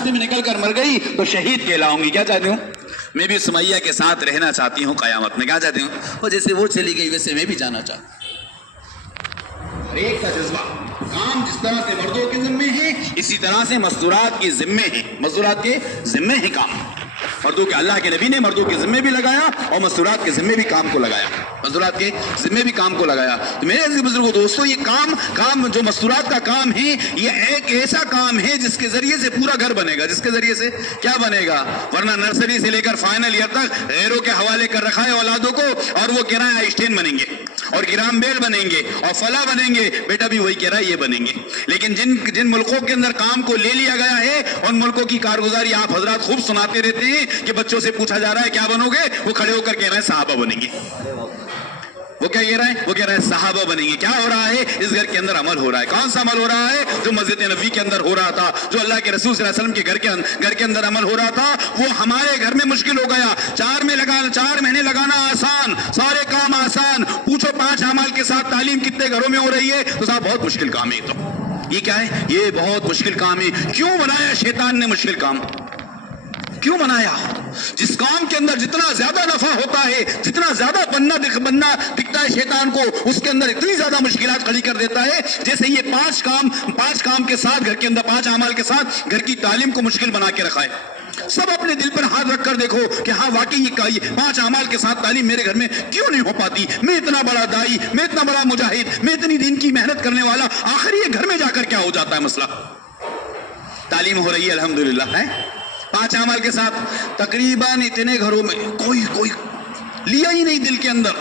راستے میں نکل کر مر گئی تو شہید کہلاؤں گی. کیا چاہتی ہوں؟ میں بھی سمیہ کے ساتھ رہنا چاہتی ہوں قیامت میں. کیا چاہتی ہوں؟ وہ جیسے وہ چلی گئی ویسے میں بھی جانا چاہتا ہوں. ایک کا جذبہ کام جس طرح سے مردوں کے ذمے ہیں اسی طرح سے مستورات کے ذمے ہیں. مستورات کے ذمے ہیں کام. مردوں کے اللہ کے نبی نے مردوں کے ذمے بھی لگایا اور مستورات کے ذمے بھی کام کو لگایا. مستورات کے ذمے بھی کام کو لگایا. تو میرے عزیز بزرگوں دوستو یہ کام جو مستورات کا کام ہے یہ ایک ایسا کام ہے جس کے ذریعے سے پورا گھر بنے گا. جس کے ذریعے سے کیا بنے گا؟ ورنہ نرسری سے لے کر فائنل ایئر تک غیروں کے حوالے کر رکھا ہے اولادوں کو اور وہ کہہ رہا ہے آئنسٹین بنیں گے اور گرام بیل بنیں گے اور فلاں بنیں گے. بیٹا بھی وہی کہہ رہا ہے یہ بنیں گے. لیکن جن ملکوں کے اندر کام کو لے لیا گیا ہے ان ملکوں کی کارگزاری آپ حضرات خوب سناتے رہتے ہیں کہ بچوں سے پوچھا جا رہا ہے کیا بنو گے؟ وہ کھڑے ہو کر کہہ رہے ہیں صحابہ بنیں گے. وہ کیا کہہ رہے ہیں؟ وہ کہہ رہے ہیں صحابہ بنیں گے. کیا ہو رہا ہے؟ اس گھر کے اندر عمل ہو رہا ہے. کون سا عمل ہو رہا ہے؟ جو مسجد نبوی کے اندر ہو رہا تھا, جو اللہ کے رسول صلی اللہ علیہ وسلم کے گھر کے اندر عمل ہو رہا تھا, وہ ہمارے گھر میں مشکل ہو گیا. 4 مہینے لگانا آسان, سارے کام آسان. پوچھو 5 اعمال کے ساتھ تعلیم کتنے گھروں میں ہو رہی ہے تو صاحب بہت مشکل کام ہے. تو یہ کیا ہے؟ یہ بہت مشکل کام ہے. کیوں بنایا شیطان نے مشکل کام؟ کیوں بنایا؟ جس کام کے اندر جتنا زیادہ نفع ہوتا ہے, جتنا زیادہ بننا دکھتا ہے شیطان کو, اس کے اندر اتنی زیادہ مشکلات کھڑی کر دیتا ہے. جیسے یہ 5 کام کے ساتھ گھر کے اندر 5 اعمال کے ساتھ گھر کی تعلیم کو مشکل بنا کے رکھا ہے. سب اپنے دل پر ہاتھ رکھ کر دیکھو کہ ہاں واقعی یہ 5 اعمال کے ساتھ تعلیم میرے گھر میں کیوں نہیں ہو پاتی؟ میں اتنا بڑا دائی, میں اتنا بڑا مجاہد, میں اتنی دین کی محنت کرنے والا, آخر یہ گھر میں جا کر کیا ہو جاتا ہے مسئلہ؟ تعلیم ہو رہی ہے الحمدللہ ہے 5 اعمال کے ساتھ. تقریباً اتنے گھروں میں کوئی لیا ہی نہیں دل کے اندر.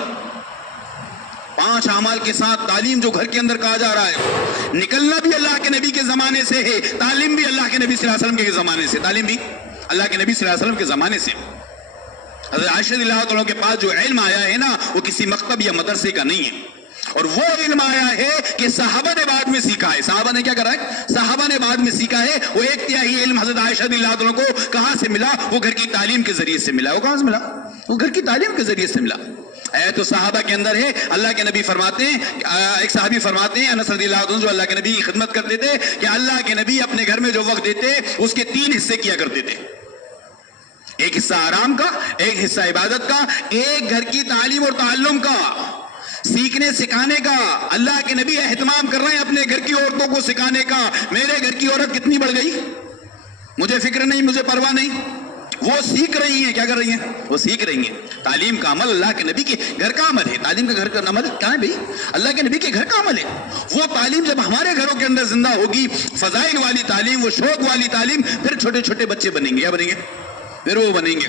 5 اعمال کے ساتھ تعلیم جو گھر کے اندر کہا جا رہا ہے, نکلنا بھی اللہ کے نبی کے زمانے سے ہے, تعلیم بھی اللہ کے نبی صلی اللہ علیہ وسلم کے زمانے سے, تعلیم بھی اللہ کے نبی صلی اللہ علیہ وسلم کے زمانے سے. حضرت عائشہ رضی اللہ عنہا کے پاس جو علم آیا ہے نا وہ کسی مکتب یا مدرسے کا نہیں ہے, اور وہ علم آیا ہے کہ صحابہ نے بعد میں سیکھا ہے. صحابہ نے کیا کرا ہے؟ صحابہ نے بعد میں سیکھا ہے. وہ 1/3 علم حضرت عائشہ رضی اللہ عنہا کو کہاں سے ملا؟ وہ گھر کی تعلیم کے ذریعے سے ملا. وہ کہاں سے ملا؟ وہ گھر کی تعلیم کے ذریعے سے ملا. تو صحابہ کے اندر ہے. اللہ کے نبی فرماتے ہیں, ایک صحابی فرماتے ہیں انس رضی اللہ عنہ جو اللہ کے نبی کی خدمت کرتے تھے, کہ اللہ کے نبی اپنے گھر میں جو وقت دیتے اس کے 3 حصے کیا کرتے تھے. ایک حصہ آرام کا, ایک حصہ عبادت کا, ایک گھر کی تعلیم اور تعلم کا, سیکھنے سکھانے کا. اللہ کے نبی اہتمام کر رہے ہیں اپنے گھر کی عورتوں کو سکھانے کا. میرے گھر کی عورت کتنی بڑھ گئی مجھے فکر نہیں, مجھے پرواہ نہیں. وہ سیکھ رہی ہیں. کیا کر رہی ہیں؟ وہ سیکھ رہی ہیں. تعلیم کا عمل اللہ کے نبی کے گھر کا عمل ہے. تعلیم کا گھر کا عمل کیا ہے بھائی؟ اللہ کے نبی کے گھر کا عمل ہے. وہ تعلیم جب ہمارے گھروں کے اندر زندہ ہوگی, فضائل والی تعلیم, وہ شوق والی تعلیم, پھر چھوٹے چھوٹے بچے بنیں گے. کیا بنیں گے؟ پھر وہ بنیں گے.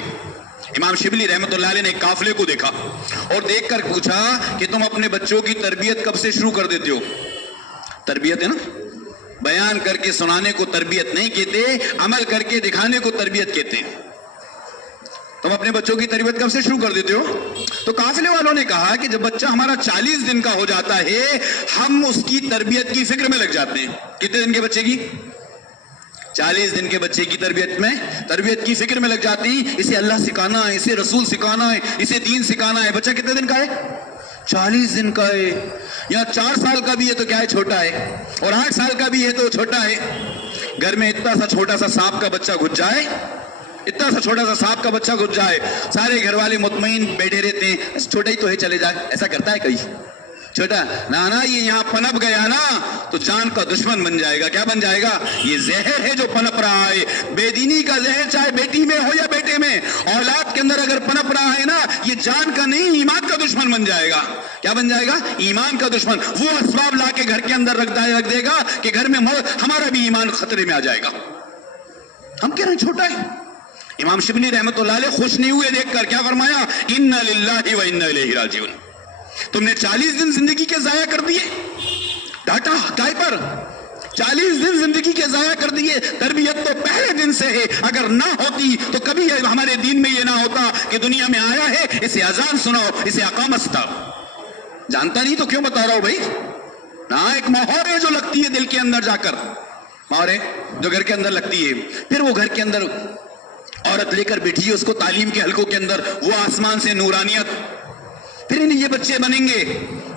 امام شبلی رحمۃ اللہ علیہ نے ایک قافلے کو دیکھا اور دیکھ کر پوچھا کہ تم اپنے بچوں کی تربیت کب سے شروع کر دیتے ہو؟ تربیت ہے نا, بیان کر کے سنانے کو تربیت نہیں کہتے, عمل کر کے دکھانے کو تربیت کہتے ہیں. تم اپنے بچوں کی تربیت کب سے شروع کر دیتے ہو؟ تو قافلے والوں نے کہا کہ جب بچہ ہمارا 40 دن کا ہو جاتا ہے ہم اس کی تربیت کی فکر میں لگ جاتے ہیں. کتنے دن کے بچے کی؟ 40 دن کے بچے کی تربیت کی فکر میں لگ جاتے ہیں. اسے اللہ سکھانا ہے, اسے رسول سکھانا ہے, اسے دین سکھانا ہے. بچہ کتنے دن کا ہے؟ 40 دن کا ہے. یا 4 سال کا بھی ہے تو کیا ہے؟ چھوٹا ہے. اور 8 سال کا بھی ہے تو چھوٹا ہے. گھر میں اتنا سا چھوٹا سا سانپ کا بچہ گھس جائے, اتنا سا چھوٹا سا سانپ کا بچہ گھس جائے, سارے گھر والے مطمئن بیٹھے رہتے ہیں, چھوٹا ہی تو ہے چلے جائے. ایسا کرتا ہے کوئی؟ چھوٹا نا یہ یہاں پنپ گیا نا تو جان کا دشمن بن جائے گا. کیا بن جائے گا؟ یہ زہر ہے جو پنپ رہا ہے. بے دینی کا زہر چاہے بیٹی میں ہو یا بیٹے میں, اولاد کے اندر اگر پنپ رہا ہے نا, یہ جان کا نہیں ایمان کا دشمن بن جائے گا. کیا بن جائے گا؟ ایمان کا دشمن. وہ اسباب لا کے گھر کے اندر رکھ دے گا کہ گھر میں ہمارا بھی ایمان خطرے میں آ جائے گا. ہم کہہ رہے ہیں چھوٹا ہے. امام شبلی رحمۃ اللہ علیہ خوش نہیں ہوئے دیکھ کر. کیا فرمایا؟ انا للہ و انا الیہ راجعون. تم نے 40 دن زندگی کے ضائع کر دیے. ڈاٹا کائے پر 40 دن زندگی کے ضائع کر دیے. تربیت تو پہلے دن سے ہے. اگر نہ ہوتی تو کبھی ہمارے دین میں یہ نہ ہوتا کہ دنیا میں آیا ہے, اسے اذان سناؤ, اسے اقامت ستا. جانتا نہیں تو کیوں بتا رہا ہوں بھائی؟ نا ایک مہور ہے جو لگتی ہے دل کے اندر جا کر, مہور ہے جو گھر کے اندر لگتی ہے. پھر وہ گھر کے اندر عورت لے کر بیٹھی ہے اس کو تعلیم کے حلقوں کے اندر, وہ آسمان سے نورانیت. پھر یہ بچے بنیں گے.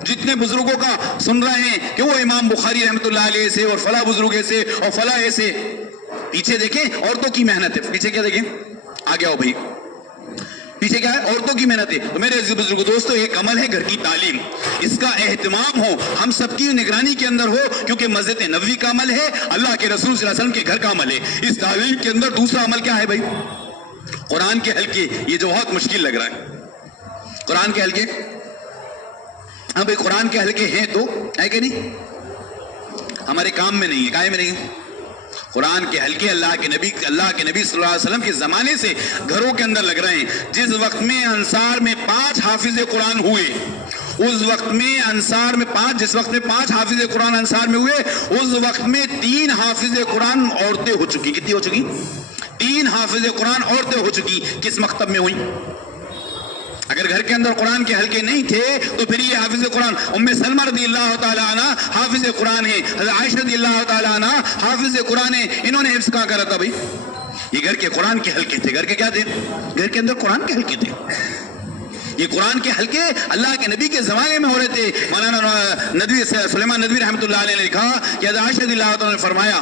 جتنے بزرگوں کا سن رہے ہیں کہ وہ امام بخاری رحمۃ اللہ علیہ سے اور فلاں بزرگ سے اور فلاں سے, پیچھے دیکھیں عورتوں کی محنت ہے. پیچھے کیا دیکھیں, آگے آؤ بھائی, پیچھے کیا ہے, عورتوں کی محنت ہے. تو میرے بزرگوں دوستو, ایک عمل ہے گھر کی تعلیم, اس کا اہتمام ہو, ہم سب کی نگرانی کے اندر ہو, کیونکہ مسجد نبوی کا عمل ہے, اللہ کے رسول صلی اللہ علیہ وسلم کے گھر کا عمل ہے. اس تعلیم کے اندر دوسرا عمل کیا ہے بھائی, قرآن کے حلقے. یہ جو بہت مشکل لگ رہا ہے, قرآن کے حلقے. ہاں بھائی, قرآن کے حلقے ہیں تو ہے کہ نہیں, ہمارے کام میں نہیں ہے, کائے میں نہیں ہے. قرآن کے حلقے اللہ کے نبی صلی اللہ علیہ وسلم کے زمانے سے گھروں کے اندر لگ رہے ہیں. جس وقت میں انصار میں 5 حافظ قرآن ہوئے, اس وقت میں انصار میں 5, جس وقت میں 5 حافظ قرآن انصار میں ہوئے, اس وقت میں 3 حافظ قرآن عورتیں ہو چکی. کتنی ہو چکی؟ 3 حافظ قرآن عورتیں ہو چکی. کس مکتب میں ہوئی؟ اگر گھر کے اندر قرآن کے حلقے نہیں تھے تو پھر یہ حافظ قرآن, ام سلمہ رضی اللہ تعالیٰ عنہ حافظ قرآن ہے, حضرت عائشہ رضی اللہ تعالیٰ عنہ حافظ قرآن ہے. انہوں نے حفظ کہاں کرا تھا بھائی؟ یہ گھر کے قرآن کے حلقے تھے. گھر کے کیا تھے؟ گھر کے اندر قرآن کے حلقے تھے. یہ قرآن کے حلقے اللہ کے نبی کے زمانے میں ہو رہے تھے. مولانا سلیمان ندوی رحمۃ اللہ علیہ نے لکھا کہ حضرت عائشہ رضی اللہ تعالیٰ نے فرمایا,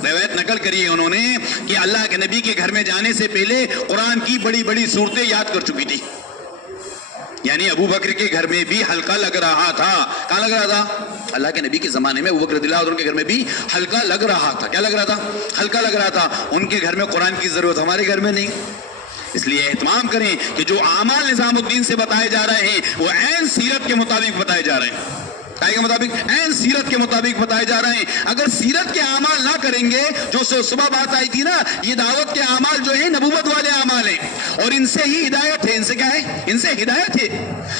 روایت نقل کری ہے انہوں نے, کہ اللہ کے نبی کے گھر میں جانے سے پہلے قرآن کی بڑی بڑی صورتیں یاد کر چکی تھی. یعنی ابو بکر کے گھر میں بھی حلقہ لگ رہا تھا. کہاں لگ رہا تھا؟ اللہ کے نبی کے زمانے میں ابو بکر رضی اللہ عنہ کے گھر میں بھی حلقہ لگ رہا تھا. کیا لگ رہا تھا؟ حلقہ لگ رہا تھا. ان کے گھر میں قرآن کی ضرورت, ہمارے گھر میں نہیں. اس لیے اہتمام کریں کہ جو اعمال نظام الدین سے بتائے جا رہے ہیں وہ عین سیرت کے مطابق بتائے جا رہے ہیں. کے مطابق, عین سیرت کے مطابق بتائے جا رہے ہیں. اگر سیرت کے اعمال نہ کریں گے, جو صبح بات آئی تھی نا, یہ دعوت کے اعمال جو ہیں نبوت والے اعمال ہیں, اور ان سے ہی ہدایت ہے. ان سے کیا ہے؟ ان سے ہدایت ہے.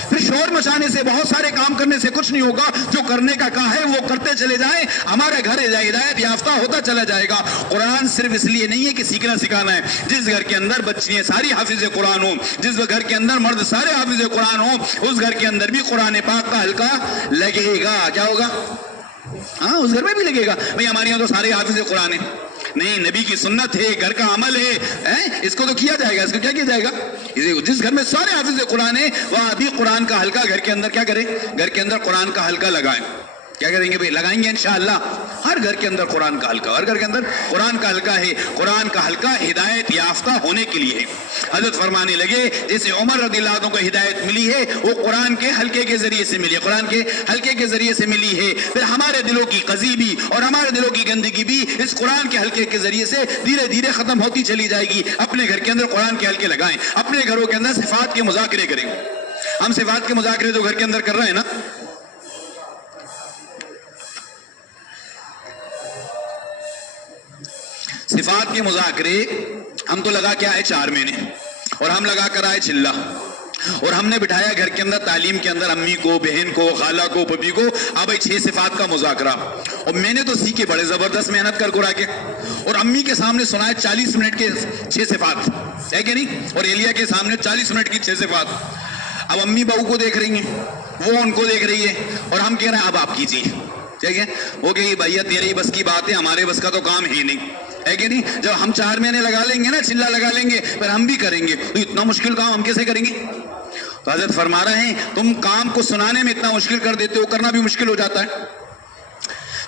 پھر شور مچانے سے, بہت سارے کام کرنے سے کچھ نہیں ہوگا. جو کرنے کا کہا ہے وہ کرتے چلے جائیں, ہمارا گھر ہدایت یافتہ ہوتا چلا جائے گا. قرآن صرف اس لیے نہیں ہے کہ سیکھنا سکھانا ہے. جس گھر کے اندر بچیاں ساری حافظ قرآن ہوں, جس گھر کے اندر مرد سارے حافظ قرآن ہوں, اس گھر کے اندر بھی قرآن پاک کا حلقہ لگے گا. کیا ہوگا؟ ہاں, اس گھر میں بھی لگے گا. بھئی ہمارے یہاں تو سارے حافظ قرآن ہیں. نہیں, نبی کی سنت ہے, گھر کا عمل ہے, اس کو تو کیا جائے گا. اس کو کیا کیا جائے گا؟ جس گھر میں سارے حافظ قرآن ہیں وہاں بھی قرآن کا حلقہ گھر کے اندر کیا کریں؟ گھر کے اندر قرآن کا حلقہ لگائیں. کیا کریں گے بھئی؟ لگائیں گے انشاءاللہ. ہر گھر کے اندر قرآن کا حلقہ, ہر گھر کے اندر قرآن کا حلقہ ہے. قرآن کا حلقہ ہدایت یافتہ ہونے کے لیے ہے. حضرت فرمانے لگے جیسے عمر رضی اللہ عنہ کو ہدایت ملی ہے وہ قرآن کے حلقے کے ذریعے سے ملی ہے, قرآن کے حلقے کے ذریعے سے ملی ہے. پھر ہمارے دلوں کی قذیبی اور ہمارے دلوں کی گندگی بھی اس قرآن کے حلقے کے ذریعے سے دھیرے دھیرے ختم ہوتی چلی جائے گی. اپنے گھر کے اندر قرآن کے حلقے لگائیں, اپنے گھروں کے اندر صفات کے مذاکرے کریں. ہم صفات کے مذاکرے جو گھر کے اندر کر رہے ہیں نا, صفات کے مذاکرے ہم تو لگا کے آئے 4 مہینے, اور ہم لگا کر آئے چلہ, اور ہم نے بٹھایا گھر کے اندر تعلیم کے اندر امی کو, بہن کو, خالہ کو, پپی کو, اب 6 صفات کا مذاکرہ. اور میں نے تو سیکھے بڑے زبردست محنت کر کرا کے, اور امی کے سامنے سنائے 40 منٹ کے 6 صفات, ہے کہ نہیں, اور ایلیا کے سامنے 40 منٹ کی 6 صفات. اب امی بہو کو دیکھ رہی ہیں, وہ ان کو دیکھ رہی ہے, اور ہم کہہ رہے ہیں اب آپ کیجیے. ٹھیک ہے, وہ کہ بھیا تیرے ہی بس کی بات ہے, ہمارے بس کا تو کام ہے نہیں, ہے کہ نہیں. جب ہم 4 مہینے لگا لیں گے نا, چلہ لگا لیں گے, پھر ہم بھی کریں گے, تو اتنا مشکل کام ہم کیسے کریں گے؟ تو حضرت فرما رہے ہیں تم کام کو سنانے میں اتنا مشکل کر دیتے ہو, کرنا بھی مشکل ہو جاتا ہے.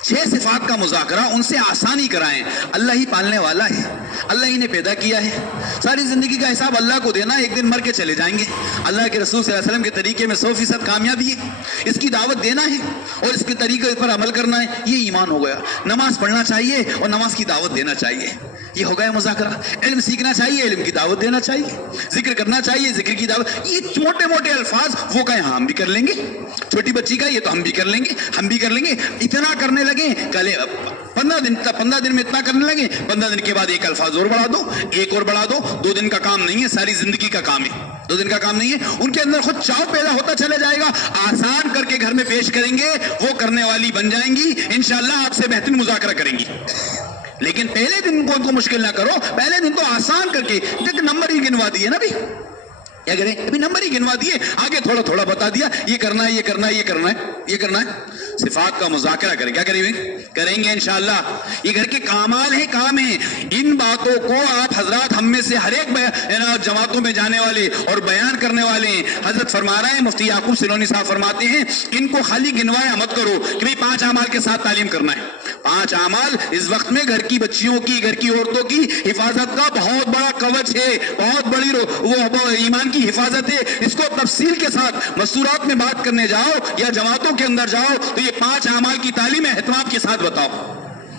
6 صفات کا مذاکرہ, ان سے آسانی کرائیں. اللہ ہی پالنے والا ہے, اللہ ہی نے پیدا کیا ہے, ساری زندگی کا حساب اللہ کو دینا, ایک دن مر کے چلے جائیں گے. اللہ کے رسول صلی اللہ علیہ وسلم کے طریقے میں 100% کامیابی ہے, اس کی دعوت دینا ہے اور اس کے طریقے پر عمل کرنا ہے, یہ ایمان ہو گیا. نماز پڑھنا چاہیے اور نماز کی دعوت دینا چاہیے, یہ ہو گیا مذاکرہ. علم سیکھنا چاہیے, علم کی دعوت دینا چاہیے. ذکر کرنا چاہیے, ذکر کی دعوت. یہ موٹے موٹے الفاظ وہ کہیں ہم بھی کر لیں گے, چھوٹی بچی کا یہ تو ہم بھی کر لیں گے, ہم بھی کر لیں گے. اتنا کرنے لگے, کل 15 دن میں اتنا کرنے لگے, 15 دن کے بعد ایک الفاظ اور بڑھا دو, ایک اور بڑھا دو. 2 دن کا کام نہیں ہے, ساری زندگی کا کام ہے. 2 دن کا کام نہیں ہے. ان کے اندر خود چاؤ پیدا ہوتا چلا جائے گا. آسان کر کے گھر میں پیش کریں گے, وہ کرنے والی بن جائیں گی, انشاءاللہ آپ سے بہترین مذاکرہ کریں گی. لیکن پہلے دن کو مشکل نہ کرو, پہلے دن تو آسان کر کے, دیکھ نمبر ہی گنوا دیے نا. بھی کیا کریں, ابھی نمبر ہی گنوا دیے, آگے تھوڑا تھوڑا بتا دیا, یہ کرنا ہے, یہ کرنا ہے, یہ کرنا ہے, یہ کرنا ہے. صفات کا مذاکرہ کریں. کیا کریں گے؟ کریں گے انشاءاللہ. یہ گھر کے کامال ہیں, کام ہیں. ان باتوں کو آپ حضرات ہم میں سے ہر ایک جماعتوں میں جانے والے اور بیان کرنے والے ہیں. حضرت فرما رہے ہیں, مفتی یعقوب سیلونی صاحب فرماتے ہیں, ان کو خالی گنوایا مت کرو کہ بھئی 5 اعمال کے ساتھ تعلیم کرنا ہے, 5 اعمال اس وقت میں گھر کی بچیوں کی، گھر کی عورتوں کی حفاظت کا بہت بڑا کوچ ہے، بہت بڑی وہ ایمان کی حفاظت ہے. اس کو تفصیل کے ساتھ مستورات میں بات کرنے جاؤ یا جماعتوں کے اندر جاؤ تو یہ 5 اعمال کی تعلیم اہتمام کے ساتھ بتاؤ.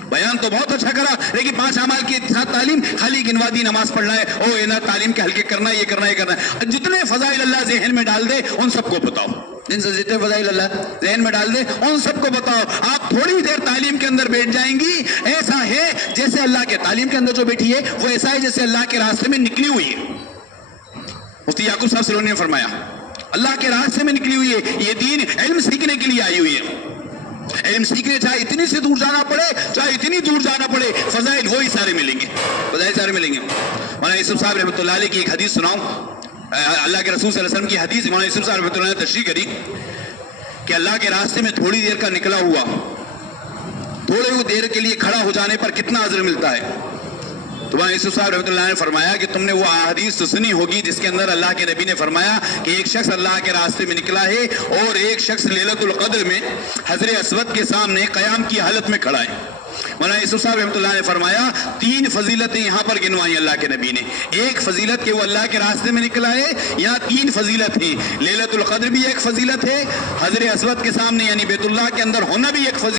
بیان تو بہت اچھا کرا، لیکن 5 اعمال کے ساتھ تعلیم خالی گنوا دی، نماز پڑھنا ہے، او نا تعلیم کے حلقے کرنا ہے، یہ کرنا ہے، یہ کرنا ہے. جتنے فضائل اللہ ذہن میں ڈال دے ان سب کو بتاؤ. جن سے جتنے فضائل اللہ ذہن میں ڈال دے ان سب کو بتاؤ. آپ تھوڑی دیر تعلیم کے اندر بیٹھ جائیں گی، ایسا ہے جیسے اللہ کے تعلیم کے اندر جو بیٹھی ہے وہ ایسا ہے جیسے اللہ کے راستے میں نکلی ہوئی ہے. مفتی یعقوب صاحب سلونی نے فرمایا اللہ کے راستے میں نکلی ہوئی ہے. یہ دین علم سیکھنے کے لیے آئی ہوئی ہے. علم سیکھنے چاہے اتنی سے دور جانا پڑے، چاہے اتنی دور جانا پڑے، فضائل وہی سارے ملیں گے، فضائل سارے ملیں گے. مولانا یوسف صاحب رحمۃ اللہ علیہ کی ایک حدیث سناؤں. اللہ کے رسول صلی اللہ علیہ وسلم کی حدیث مولانا یوسف صاحب رحمۃ اللہ نے تشریح کری کہ اللہ کے راستے میں تھوڑی دیر کا نکلا ہوا، تھوڑے دیر کے لیے کھڑا ہو جانے پر کتنا اجر ملتا ہے. تو مولانا یوسف صاحب رحمۃ اللہ نے فرمایا کہ تم نے وہ احادیث تو سنی ہوگی جس کے اندر اللہ کے نبی نے فرمایا کہ ایک شخص اللہ کے راستے میں نکلا ہے اور ایک شخص لیلۃ القدر میں حجر اسود کے سامنے قیام کی حالت میں کھڑا ہے. مولانا یوسف صاحب رحمۃ اللہ نے فرمایا 3 فضیلتیں یہاں پر گنوائی اللہ کے نبی نے. ایک فضیلت کہ وہ اللہ کے راستے میں نکلا ہے، یہاں 3 فضیلت ہیں. لیلۃ القدر بھی ایک فضیلت ہے، حجر اسود کے سامنے یعنی بیت اللہ کے اندر ہونا بھی ایک فضیلت